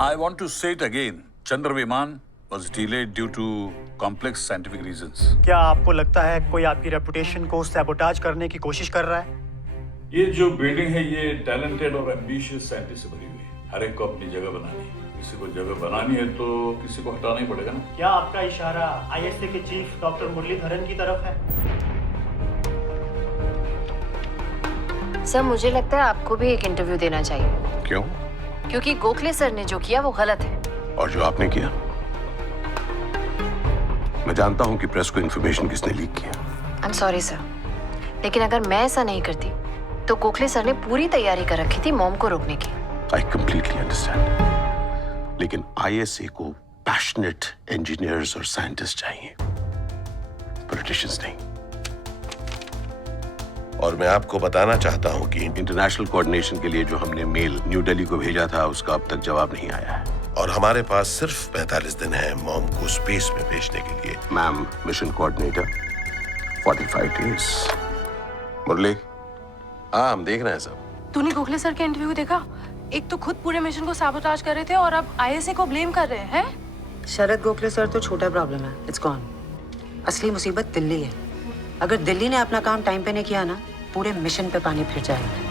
I want to say it again. Chandra Viman was delayed due to complex scientific reasons. क्या आपको लगता है कोई आपकी रेपुटेशन को सैबोटाज करने की कोशिश कर रहा है? ये जो बिल्डिंग है ये टैलेंटेड और एम्बिशियस साइंटिस्ट से बनी हुई है। हर एक को अपनी जगह बनानी है। किसी को जगह बनानी है तो किसी को हटाना ही पड़ेगा ना। क्या आपका इशारा आईएसए के चीफ डॉक्टर मुरलीधरन की तरफ है? सर मुझे लगता है आपको भी एक इंटरव्यू देना चाहिए। क्यों? क्योंकि गोखले सर ने जो किया वो गलत है। और जो आपने किया? मैं जानता हूं कि प्रेस को इंफॉर्मेशन किसने लीक किया। आई एम सॉरी सर, लेकिन अगर मैं ऐसा नहीं करती तो गोखले सर ने पूरी तैयारी कर रखी थी मॉम को रोकने की। आई कंप्लीटली अंडरस्टैंड, लेकिन आईएसए को पैशनेट इंजीनियर्स और साइंटिस्ट चाहिए, पॉलिटिशियंस नहीं। और मैं आपको बताना चाहता हूं कि इंटरनेशनल कोऑर्डिनेशन के लिए जो हमने मेल न्यू दिल्ली को भेजा था उसका अब तक जवाब नहीं आया है। और हमारे पास सिर्फ 45 दिन है मॉम को स्पेस में भेजने के लिए। Ma'am, mission coordinator 45 days. Murali, हाँ हम देख रहे हैं सब। तूने गोखले सर का इंटरव्यू देखा? एक तो खुद पूरे मिशन को साबोटाज कर रहे थे और अब आईएसए को ब्लेम कर रहे हैं। शरद गोखले सर तो छोटा प्रॉब्लम है, इट्स गॉन। असली मुसीबत दिल्ली है। अगर दिल्ली ने अपना काम टाइम पे नहीं किया ना, पूरे मिशन पे पानी फिर जाएगा।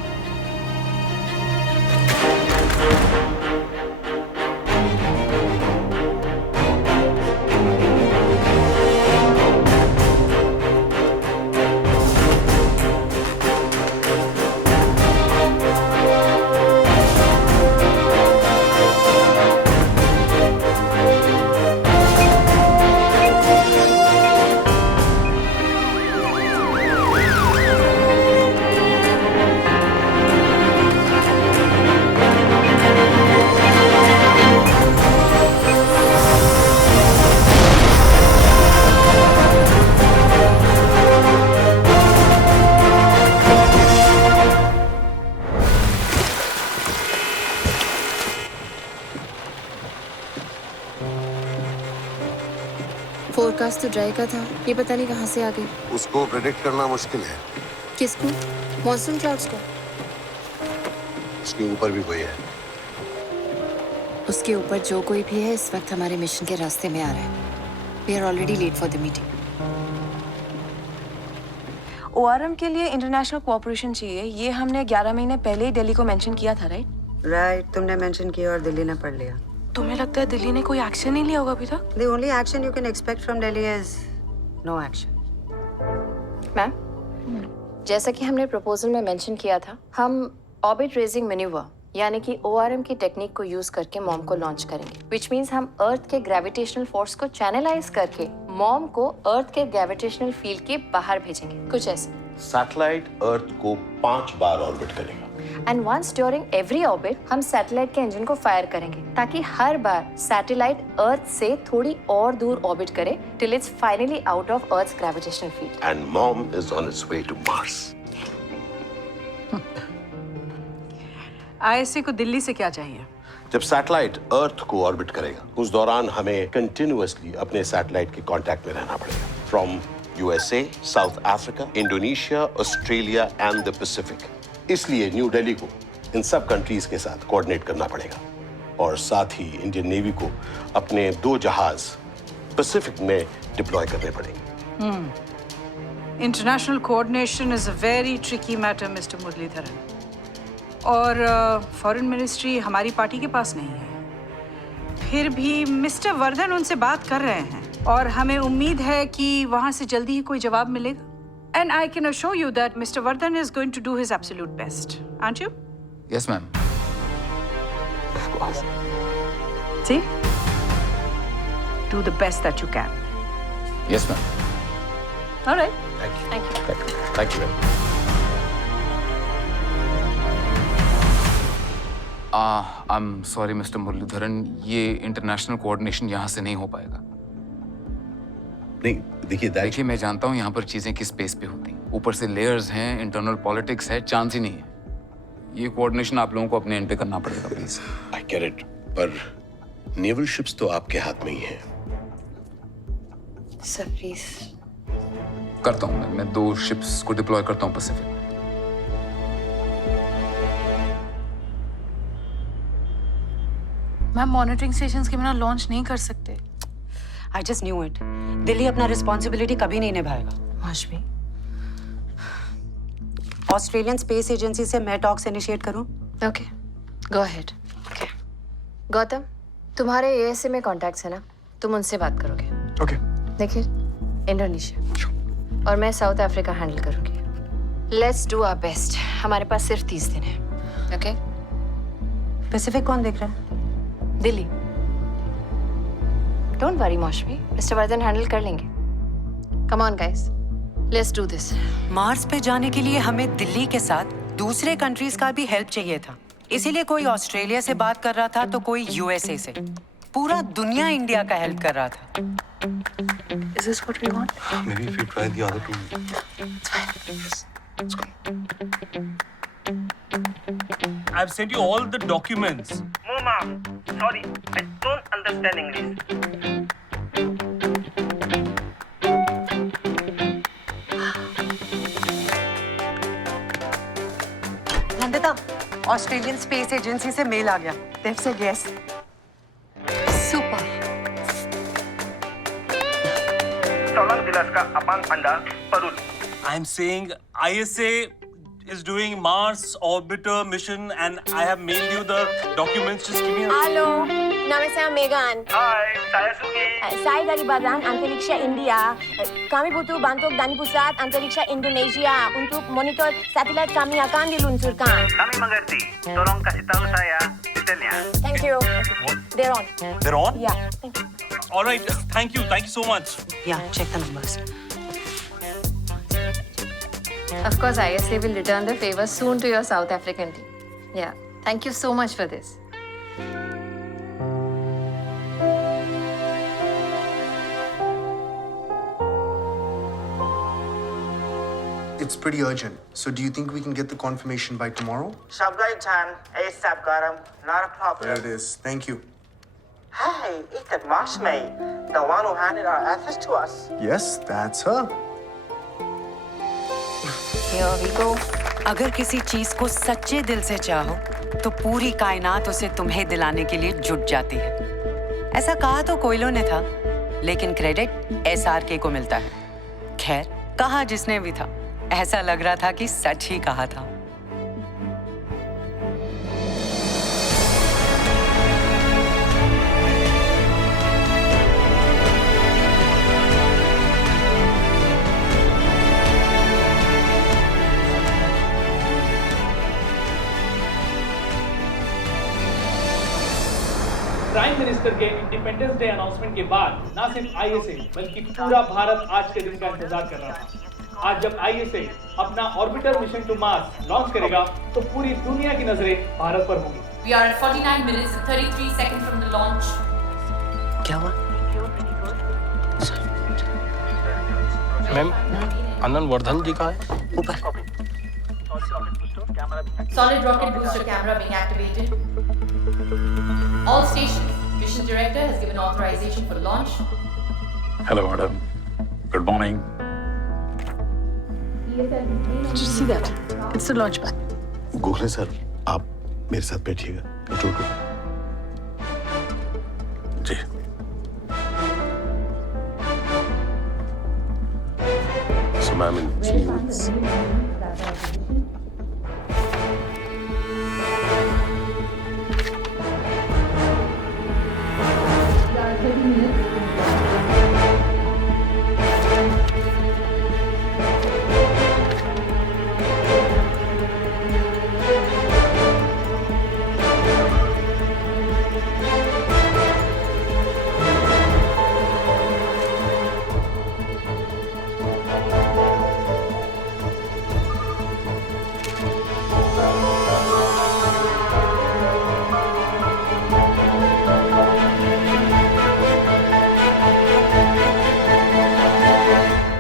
फोरकास्ट तो ड्राई का था, ये पता नहीं कहाँ से आ गई। उसको प्रेडिक्ट करना मुश्किल है। किसको? मॉनसून क्लाउड्स को? उसके ऊपर भी कोई है। उसके ऊपर जो कोई भी है इस वक्त हमारे मिशन के रास्ते में आ रहा है। We are already late for the meeting. ORM के लिए इंटरनेशनल कोऑपरेशन चाहिए, ये हमने 11 महीने पहले ही दिल्ली को मेंशन किया था, राइट? राइट, तुमने मेंशन किया और दिल्ली ने पढ़ लिया। तुम्हें लगता है दिल्ली ने कोई एक्शन नहीं लिया होगा अभी तक? The only action you can expect from Delhi is no action. Ma'am, जैसा कि हमने प्रपोजल में मेंशन किया था, हम ऑर्बिट रेजिंग मैन्यूवर यानी कि ओआरएम की टेक्निक को यूज करके मॉम को लॉन्च करेंगे, विच मींस हम अर्थ के ग्रेविटेशनल फोर्स को चैनलाइज करके मॉम को अर्थ के ग्रेविटेशनल फील्ड के बाहर भेजेंगे, कुछ ऐसे। सैटेलाइट अर्थ को 5 बार ऑर्बिट करेगा। And once during every orbit हम सैटेलाइट के इंजन को फायर करेंगे ताकि हर बार सैटेलाइट अर्थ से थोड़ी और दूर ऑर्बिट करे till it's finally out of earth's gravitational field. And MOM is on its way to Mars. ISA को दिल्ली से क्या चाहिए? जब सैटेलाइट अर्थ को ऑर्बिट करेगा उस दौरान हमें कंटिन्यूअसली अपने सैटेलाइट के कांटेक्ट में रहना पड़ेगा। From USA, south Africa, Indonesia, Australia and the Pacific. इसलिए न्यू दिल्ली को इन सब कंट्रीज के साथ कोऑर्डिनेट करना पड़ेगा और साथ ही इंडियन नेवी को अपने 2 जहाज पैसिफिक में डिप्लॉय करने पड़ेंगे। International coordination is a very tricky matter mister Muralidharan, और फॉरेन मिनिस्ट्री हमारी पार्टी के पास नहीं है। फिर भी मिस्टर वर्धन उनसे बात कर रहे हैं और हमें उम्मीद है कि वहां से जल्दी ही कोई जवाब मिलेगा। And I can assure you that Mr. Vardhan is going to do his absolute best, aren't you? Yes, ma'am. Of course. See? Do the best that you can. Yes, ma'am. All right. Thank you. Thank you. Thank you. I'm sorry, Mr. Muraleedharan, ये international coordination यहाँ से नहीं हो पाएगा। नहीं, देखिए मैं जानता हूँ यहाँ पर चीजें किस बेस पे होती हैं। ऊपर से लेयर्स हैं, इंटरनल पॉलिटिक्स है, चांस ही नहीं है। ये कोऑर्डिनेशन आप लोगों को अपने एंड पे करना पड़ेगा, प्लीज। आई गेट इट, पर नेवल शिप्स तो आपके हाथ में ही हैं। Sir please. करता हूँ मैं 2 शिप्स को डिप्लॉय करता हूँ पैसिफिक में। मैम मॉनिटरिंग स्टेशंस के बिना लॉन्च नहीं कर सकते। I just knew it. Delhi अपना रिस्पॉन्सिबिलिटी कभी नहीं निभाएगा। मौसमी, ऑस्ट्रेलियन स्पेस एजेंसी से मैं टॉक्स इनिशिएट करूं? Okay, go ahead. गौतम, तुम्हारे एएसए में कॉन्टैक्ट्स है ना, तुम उनसे बात करोगे। ओके। निखिल, इंडोनेशिया, और मैं साउथ अफ्रीका हैंडल करूंगी। Let's do our best. हमारे पास सिर्फ 30 दिन है। ओके? पैसिफिक कौन देख रहा है? दिल्ली। डोंट वरी मौसमी, मिस्टर वर्धन हैंडल कर लेंगे। Come on guys, let's do this. Mars पे जाने के लिए हमें दिल्ली के साथ दूसरे कंट्रीज का भी हेल्प चाहिए था। इसीलिए कोई ऑस्ट्रेलिया से बात कर रहा था तो कोई यूएसए से। पूरा दुनिया इंडिया का हेल्प कर रहा था। is this what we want? Maybe if you try the other two. I've sent you all the documents. Mama, sorry, I don't understand English. Nandita, Australian space agency से मेल आ गया। They've said yes. Super. Tolong jelaskan apaan Anda perlu. I'm saying ISA is doing Mars orbiter mission and I have mailed you the documents. Just give me a... Halo, nama saya Megan. Hai, saya Sugi. Saya dari Badan Antariksa India. Kami butuh bantuan dari Pusat Antariksa Indonesia untuk monitor satelit kami akan diluncurkan. Kami mengerti. Tolong kasih tahu saya detailnya. Thank you. They're on. They're on? Yeah, thank you. All right. Thank you. Thank you so much. Yeah, check the numbers. Of course, ISA will return the favor soon to your South African team. Yeah, thank you so much for this. It's pretty urgent. So do you think we can get the confirmation by tomorrow? Sabgai Chan, ASAP Garam, not a problem. There it is. Thank you. Hey, it's that Mashmei, the one who handed our assets to us. Yes, that's her. Here we go. अगर किसी चीज को सच्चे दिल से चाहो तो पूरी कायनात उसे तुम्हें दिलाने के लिए जुट जाती है। ऐसा कहा तो कोयलों ने था, लेकिन क्रेडिट एसआरके को मिलता है। खैर, कहा जिसने भी था, ऐसा लग रहा था कि सच ही कहा था। प्राइम मिनिस्टर के इंडिपेंडेंस डे अनाउंसमेंट के बाद न सिर्फ आईएसए बल्कि पूरा भारत आज के दिन का इंतजार कर रहा था। आज जब आईएसए अपना orbiter mission to Mars launch करेगा तो पूरी दुनिया की नजरें भारत पर होंगी। We are at 49 minutes and 33 seconds from the launch. क्या हुआ? मैम, आनंद वर्धन जी कहाँ है? ऊपर। Solid rocket booster camera being activated. All stations. Mission director has given authorization for launch. Hello, madam. Good morning. Did you see that? It's the launch pad. Gokhale sir, आप मेरे साथ बैठिएगा। टोटो। जी। So, ma'am, in 3 minutes.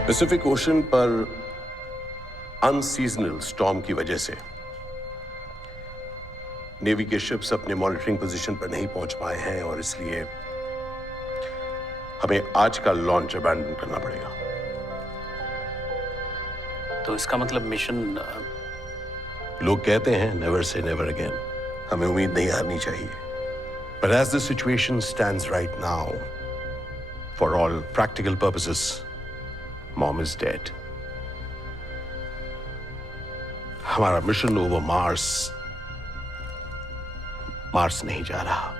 Pacific ocean पर unseasonal storm की वजह से navy के ships अपने monitoring position पर नहीं पहुंच पाए हैं और इसलिए हमें आज का लॉन्च अबैंडन करना पड़ेगा। तो इसका मतलब मिशन... लोग कहते हैं नेवर से नेवर अगेन। हमें उम्मीद नहीं हारनी चाहिए। But as the situation stands right now, for all practical purposes, Mom is dead. हमारा मिशन ओवर मार्स नहीं जा रहा.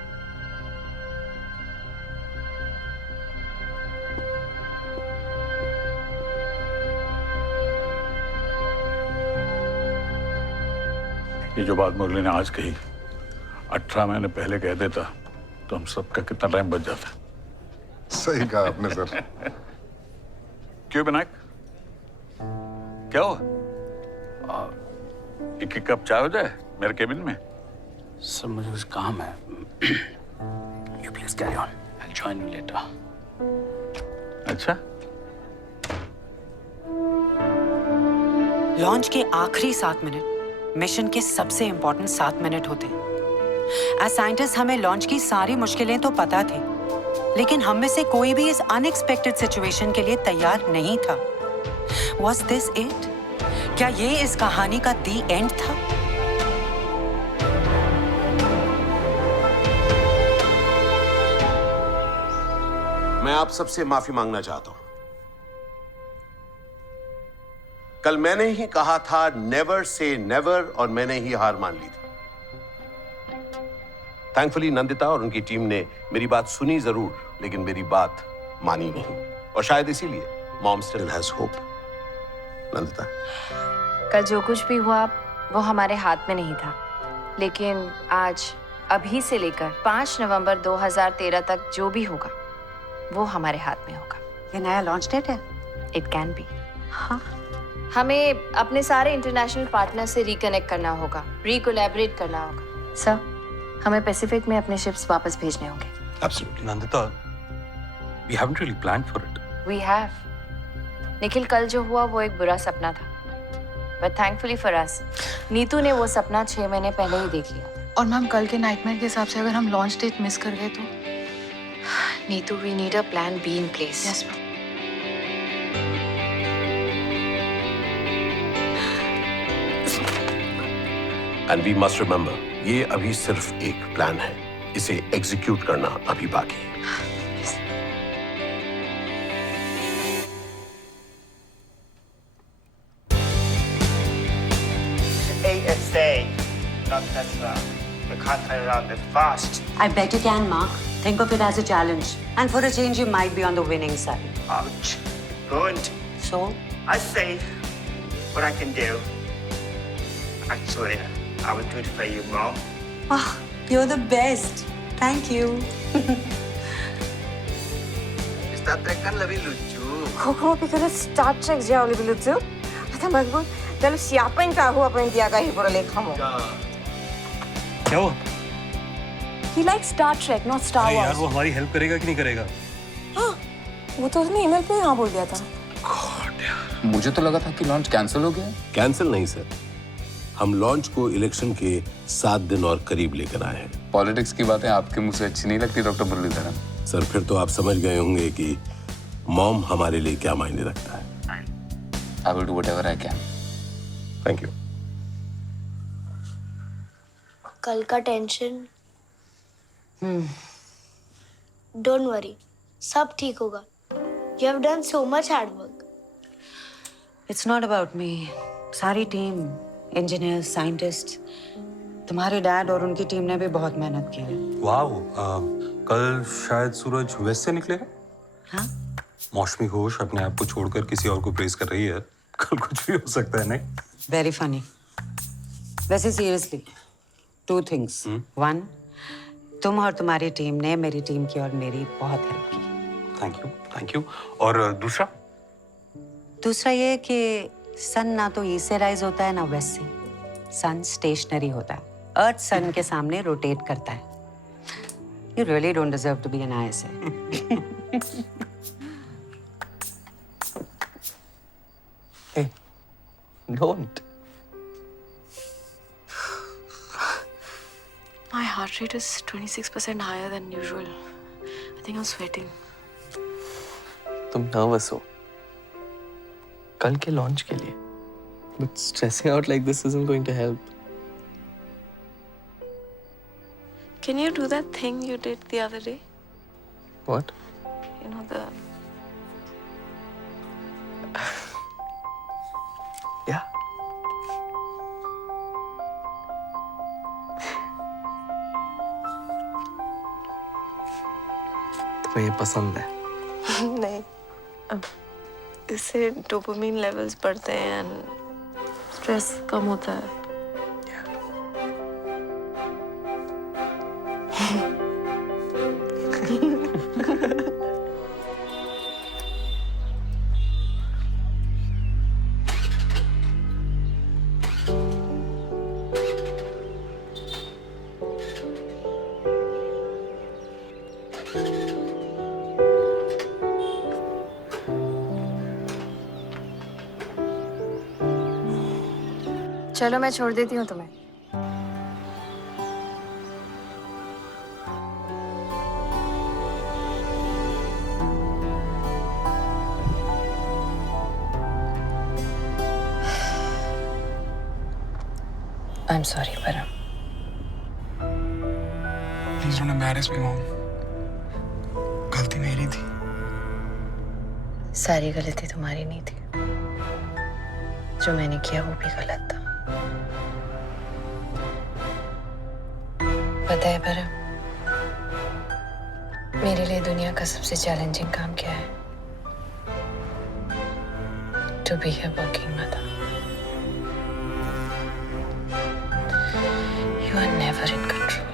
ये जो बात मुरली ने आज कही 18 महीने पहले कह देता तो हम सबका कितना टाइम बच जाता. सही कहा आपने सर. क्यों विनायक, क्या हुआ? एक कप चाय हो जाए मेरे केबिन में? सर मुझे कुछ काम है. You please carry on. I'll join you later. अच्छा. लॉन्च के आखिरी 7 मिनट मिशन के सबसे इंपॉर्टेंट 7 मिनट होते हैं. एज साइंटिस्ट हमें लॉन्च की सारी मुश्किलें तो पता थी, लेकिन हम में से कोई भी इस अनएक्सपेक्टेड सिचुएशन के लिए तैयार नहीं था. Was this it? क्या ये इस कहानी का दी एंड था? मैं आप सबसे माफी मांगना चाहता हूं. कल मैंने ही कहा था नेवर से नेवर, और मैंने ही हार मान ली थी. थैंकफुली नंदिता और उनकी टीम ने मेरी बात सुनी जरूर, लेकिन मेरी बात मानी नहीं, और शायद इसीलिए mom still has hope. Nandita, कल जो कुछ भी हुआ वो हमारे हाथ में नहीं था, लेकिन आज अभी से लेकर 5 नवंबर 2013 तक जो भी होगा वो हमारे हाथ में होगा. ये नया लॉन्च डेट है? It can be. हाँ, हमें अपने सारे इंटरनेशनल पार्टनर से रिकनेक्ट करना होगा, रिकोलैबोरेट करना होगा. सर, हमें पैसिफिक में अपने शिप्स वापस भेजने होंगे. Absolutely. Nandita, we haven't really planned for it. We have. Nikhil, कल जो हुआ वो एक बुरा सपना था, but thankfully for us, Neetu ने वो सपना 6 महीने पहले ही देख लिया. और मैम कल के नाइटमेयर के हिसाब से अगर हम लॉन्च डेट मिस कर गए तो? Neetu, we need a plan B in place. Yes, ma'am. And we must remember, ये अभी सिर्फ एक प्लान है. इसे एग्जीक्यूट करना अभी बाकी है. ASA, not Tesla. We can't turn around this fast. I bet you can, Mark. Think of it as a challenge. And for a change, you might be on the winning side. Ouch. Ruined. So? I say what I can do. Actually, I would do it for you, Mom. Ah, you're the best. Thank you. Star Trek kan lebih lucu. Kok pikirin Star Trek jauh lebih lucu? Atau bagus, lalu siapa yang tahu apa yang dia hiburan kamu? क्या हुआ? He likes Star Trek, not Star अरे Wars. यार वो हमारी help करेगा कि नहीं करेगा? हाँ, वो तो उसने ईमेल पे हाँ बोल दिया था. मुझे तो लगा था कि लॉन्च कैंसिल हो गया. कैंसिल नहीं सर, हम लॉन्च को इलेक्शन के 7 दिन और करीब लेकर आए हैं. पॉलिटिक्स की बातें आपके मुंह से अच्छी नहीं लगती डॉक्टर मुरलीधरन. सर फिर तो आप समझ गए होंगे कि मॉम हमारे लिए क्या मायने रखता है. I will do whatever I can. Thank you. कल का टेंशन? डोंट वरी, सब ठीक होगा. You have done so much hard work. It's not about me. सारी टीम, इंजीनियर्स, साइंटिस्ट, तुम्हारे डैड और उनकी टीम ने भी बहुत मेहनत की है. वाओ, कल शायद सूरज वेस्ट से निकलेगा. हाँ? मौसमी घोष अपने आप को छोड़कर किसी और को प्रेज कर रही है. कल कुछ भी हो सकता है, नहीं? Very funny. वैसे सीरियसली, 2 things. One, तुम और तुम्हारी टीम ने मेरी टीम की और मेरी बहुत हेल्प की. Thank you. और दूसरा? दूसरा ये कि सन ना तो ईस्ट से राइज होता है ना वेस्ट से. सन स्टेशनरी होता है. अर्थ सन के सामने रोटेट करता है. You really don't deserve to be an ISA. Hey, don't. My heart rate is 26% higher than usual. I think I'm sweating. तुम नर्वस हो कल के लॉन्च के लिए. But stressing out like this isn't going to help. Can you do that thing you did the other day? What? You know the. Yeah. तुम्हें ये पसंद है? नहीं, अब इससे डोपामिन लेवल्स बढ़ते हैं एंड स्ट्रेस कम होता है। चलो मैं छोड़ देती हूँ तुम्हें। I'm sorry, Param. Please don't embarrass me, Mom. गलती मेरी थी। सारी गलती तुम्हारी नहीं थी। जो मैंने किया वो भी गलत था। पता है परम, मेरे लिए दुनिया का सबसे चैलेंजिंग काम क्या है? To be a working mother. You are never in control.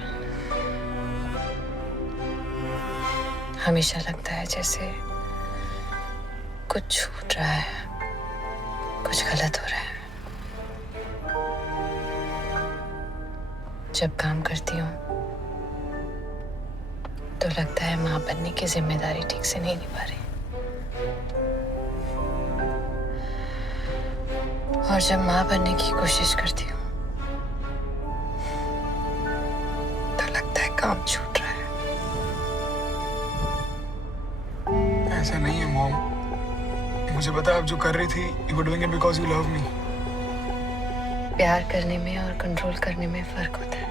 हमेशा लगता है जैसे कुछ छूट रहा है, कुछ गलत हो रहा है। जब काम करती हूँ तो लगता है माँ बनने की जिम्मेदारी ठीक से नहीं निभा रही, और जब माँ बनने की कोशिश करती हूँ तो लगता है काम छूट रहा है। ऐसा नहीं है मॉम, मुझे पता आप जो कर रही थी you were doing it because you love me. प्यार करने में और कंट्रोल करने में फर्क होता है,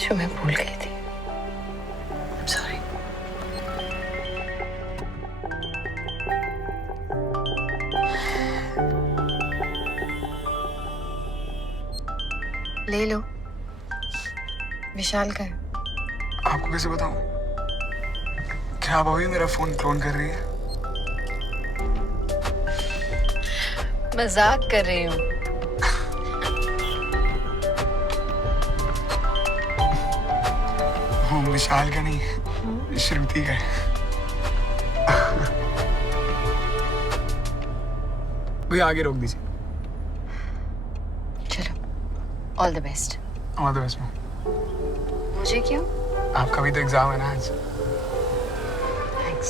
जो मैं भूल गई थी। I'm sorry. ले लो, विशाल का है। आपको कैसे बताऊं? क्या आप अभी मेरा फोन क्लोन कर रही है? मजाक कर रही हूँ। वो विशाल का नहीं, श्रुति का है। भैया आगे रोक दीजिए। चलो, all the best. All the best ma'am. मुझे क्यों? आपका भी तो एग्जाम है ना आज। थैंक्स।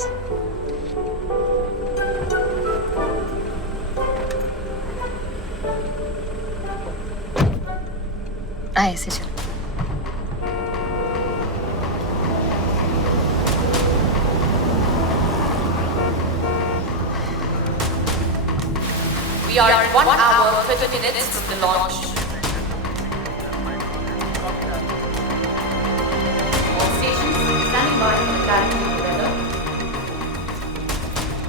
आए से चलो। We are 1 hour 30 minutes from the launch. All stations standing by for the clarity of the weather.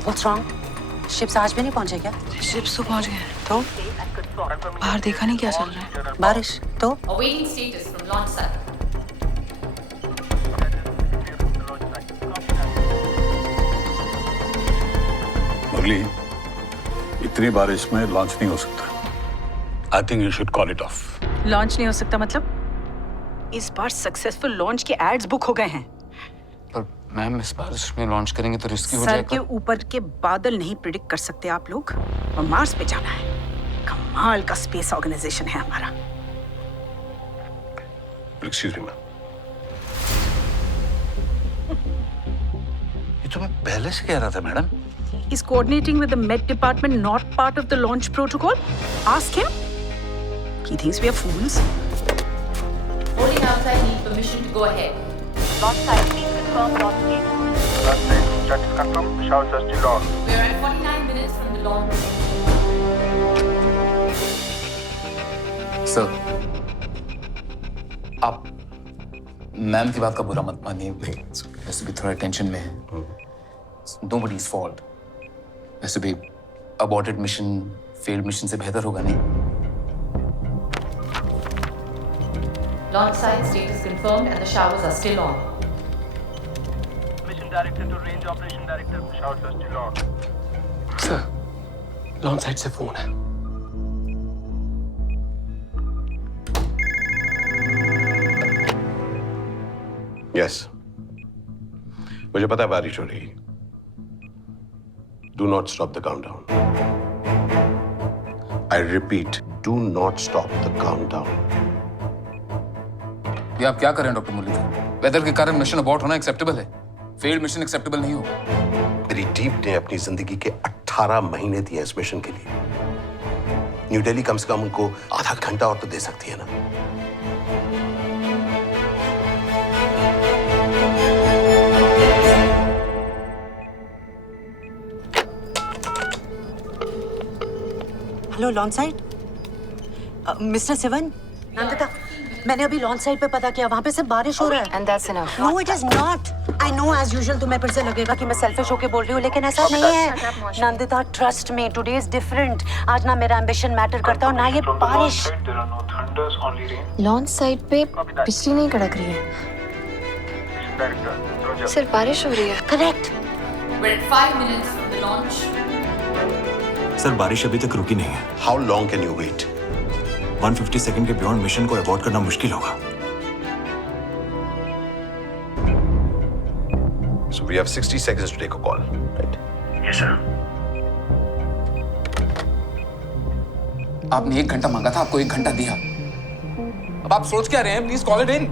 What's wrong? Ships आज भी नहीं पहुंचे क्या? शिप्स तो पहुंच गए। तो बाहर देखा नहीं क्या चल रहा है? बारिश तो? Awaiting status from launch site. मुरली, इतनी बारिश में लॉन्च नहीं हो सकता। I think you should call it of. Launch नहीं हो सकता मतलब? इस बार सक्सेसफुल लॉन्च के एड्स बुक हो गए हैं। पर मैम इस बारिश में लॉन्च करेंगे तो रिस्की हो सर जाएगा। के ऊपर के बादल नहीं प्रिडिक्ट कर सकते आप लोग, और मार्स पे जाना है। कमाल का स्पेस ऑर्गेनाइजेशन है हमारा। एक्सक्यूज मी मैम, ये तो मैं पहले से कह रहा था madam. Is coordinating with the Met Department not part of the launch protocol? Ask him. He thinks we are fools. Holding outside need permission to go ahead. Launch site, please confirm launch date. Launch date, status confirmed, showers are still on. We are at 49 minutes from the launch. Sir, आप ma'am की बात का बुरा मत मानिए, वैसे भी थोड़ा टेंशन में है। Nobody's fault। वैसे भी अबॉर्टेड मिशन फेल्ड मिशन से बेहतर होगा नहीं? Launch site status confirmed and the showers are still on. Mission director to range operation director, showers are still on. Sir, launch side से फोन है। Yes. मुझे पता है बारिश हो रही। Do not stop the countdown. I repeat, do not stop the countdown. ये आप क्या करें डॉक्टर मुरलीधर? वेदर के कारण मिशन अबॉर्ट होना एक्सेप्टेबल है, फेल्ड मिशन एक्सेप्टेबल नहीं होगा। मेरी टीम ने अपनी जिंदगी के 18 महीने दिए इस मिशन के लिए। न्यू दिल्ली कम से कम उनको आधा घंटा और तो दे सकती है ना। Hello launch site, mister Sivan. Nandita, मैंने अभी लॉन्च साइट पे पता किया, वहाँ पे सिर्फ बारिश हो रहा है। And that's enough. No, it is not. I know as usual तुम्हें फिर से लगेगा कि मैं सेल्फिश होके बोल रही हूँ, लेकिन ऐसा नहीं है। Nandita, trust me, today is different. आज ना मेरा ambition matter करता और ना ये बारिश। लॉन्च साइट पे बिजली नहीं कड़क रही है, सिर्फ बारिश हो रही है। Correct. We're at 5 minutes from the launch. Sir बारिश अभी तक रुकी नहीं है। How long can you wait? 150 second के बियॉन्ड मिशन को अबॉर्ट करना मुश्किल होगा। So we have 60 seconds to take a call, right? Yes, sir. आपने 1 घंटा मांगा था, आपको 1 घंटा दिया। अब आप सोच क्या रहे हैं? Please call it in.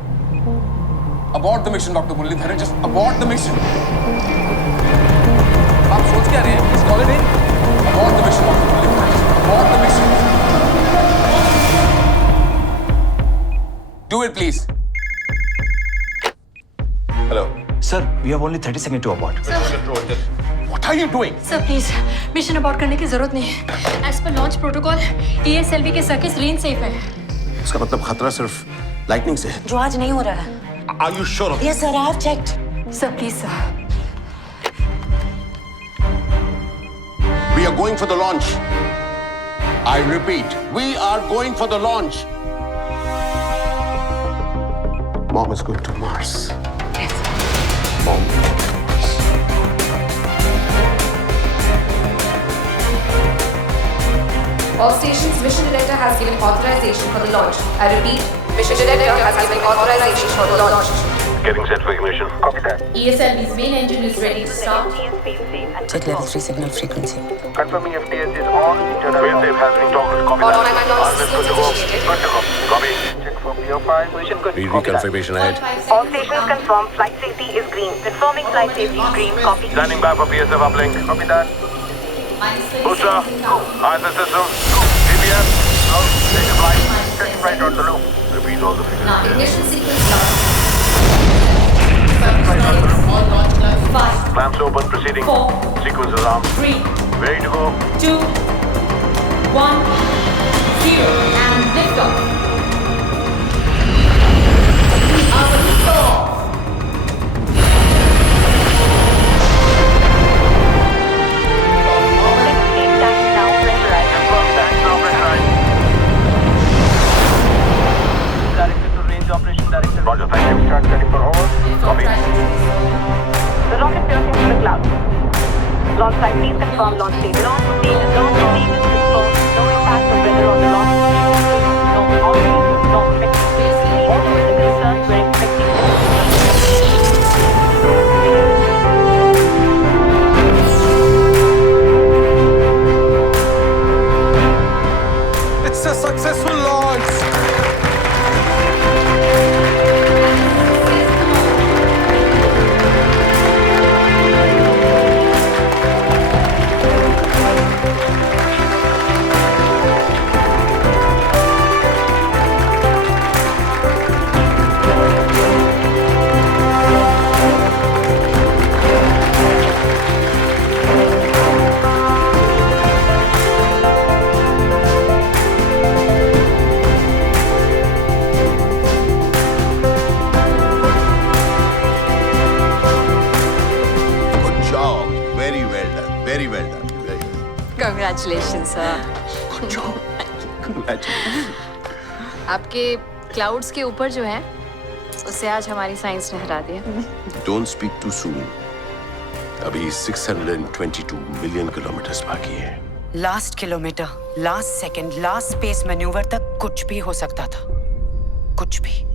Abort the mission doctor Muralidharan, just abort the mission. आप सोच क्या रहे हैं? Please call it in. Abort the mission doctor Muralidharan, just abort the mission. Do it, please. Hello. Sir, we have only 30 seconds to abort. What are you doing? Sir please mission abort करने की जरूरत नहीं है। As per launch protocol ESLV के circuits range safe है। इसका मतलब खतरा सिर्फ लाइटनिंग से है। जो आज नहीं हो रहा है। Are you sure of Yes, sir, I have checked. Sir please sir. We are going for the launch. I repeat, we are going for the launch. Mom is going to Mars. Yes. Mom. All stations, mission director has given authorization for the launch. I repeat, mission director has given authorization for the launch. Getting set for ignition. Copy that. ESLV's main engine is ready to start. Check level 3 signal frequency. Confirming FTS is on. Wave has been toggled. Copy that. Automatic launch systems initiated. Good to go. Copy. Check for PO5. Position good. Reconfirmation ahead. All stations confirm flight safety is green. Confirming flight safety is green. Copy. Standing by for PSF uplink. Copy that. Booster. ISS system. GPS. Out. Take flight. Check right on the loop. Repeat all the figures. Now ignition sequence start. All launch class 5, Clamps open. Proceeding. 4, Sequence is armed. 3, Ready to go. 2, 1, 0, and lift off. Our lift off. Director to range operation director. Roger. Thank you. Start setting for over. Copy. The rocket piercing through the clouds. Launch site, please confirm launch status. Launch status confirmed. No impact of weather on the launch. No, all Very well done. Very well. Congratulations, sir. Good job. Congratulations. आपके clouds के ऊपर जो है उसे आज हमारी science ने हरा दिया। Don't speak too soon. अभी 622 मिलियन किलोमीटर बाकी है। Last kilometre, last second, last space manoeuvre तक कुछ भी हो सकता था, कुछ भी।